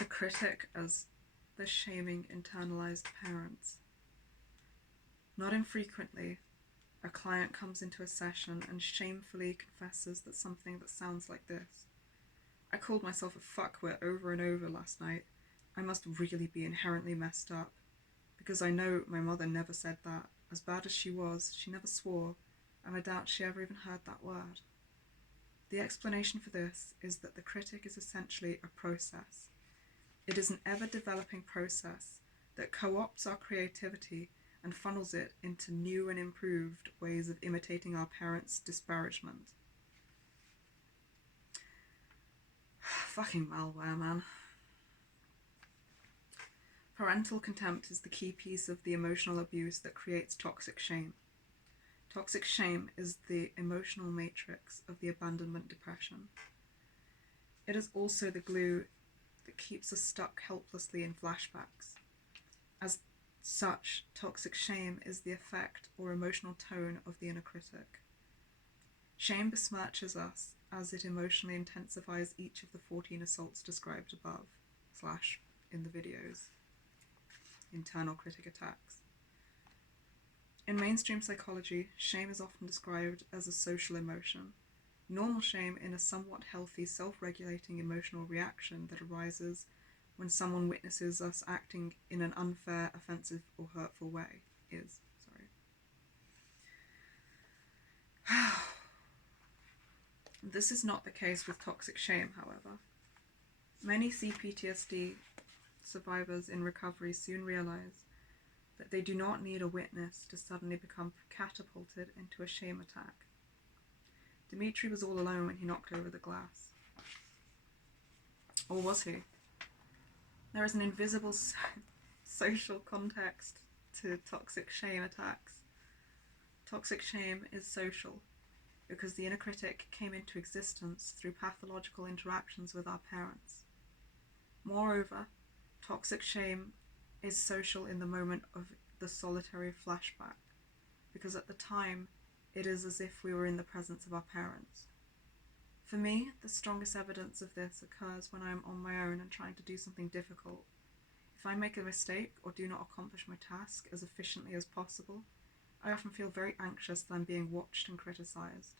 The critic as the shaming internalized parents. Not infrequently, a client comes into a session and shamefully confesses that something that sounds like this. I called myself a fuckwit over and over last night. I must really be inherently messed up. Because I know my mother never said that. As bad as she was, she never swore, and I doubt she ever even heard that word. The explanation for this is that the critic is essentially a process. It is an ever-developing process that co-opts our creativity and funnels it into new and improved ways of imitating our parents' disparagement. Fucking malware, man. Parental contempt is the key piece of the emotional abuse that creates toxic shame. Toxic shame is the emotional matrix of the abandonment depression. It is also the glue that keeps us stuck helplessly in flashbacks. As such, toxic shame is the effect or emotional tone of the inner critic. Shame besmirches us as it emotionally intensifies each of the 14 assaults described above, / in the videos. Internal critic attacks. In mainstream psychology, shame is often described as a social emotion. Normal shame in a somewhat healthy, self-regulating emotional reaction that arises when someone witnesses us acting in an unfair, offensive, or hurtful way is. This is not the case with toxic shame, however. Many C-PTSD survivors in recovery soon realize that they do not need a witness to suddenly become catapulted into a shame attack. Dimitri was all alone when he knocked over the glass. Or was he? There is an invisible social context to toxic shame attacks. Toxic shame is social because the inner critic came into existence through pathological interactions with our parents. Moreover, toxic shame is social in the moment of the solitary flashback, because at the time, it is as if we were in the presence of our parents. For me, the strongest evidence of this occurs when I am on my own and trying to do something difficult. If I make a mistake or do not accomplish my task as efficiently as possible, I often feel very anxious that I'm being watched and criticized.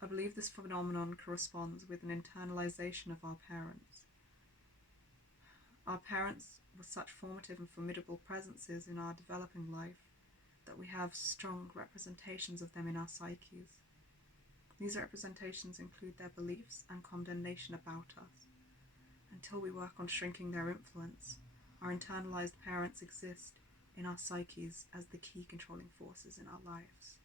I believe this phenomenon corresponds with an internalization of our parents. Our parents were such formative and formidable presences in our developing life that we have strong representations of them in our psyches. These representations include their beliefs and condemnation about us. Until we work on shrinking their influence, our internalized parents exist in our psyches as the key controlling forces in our lives.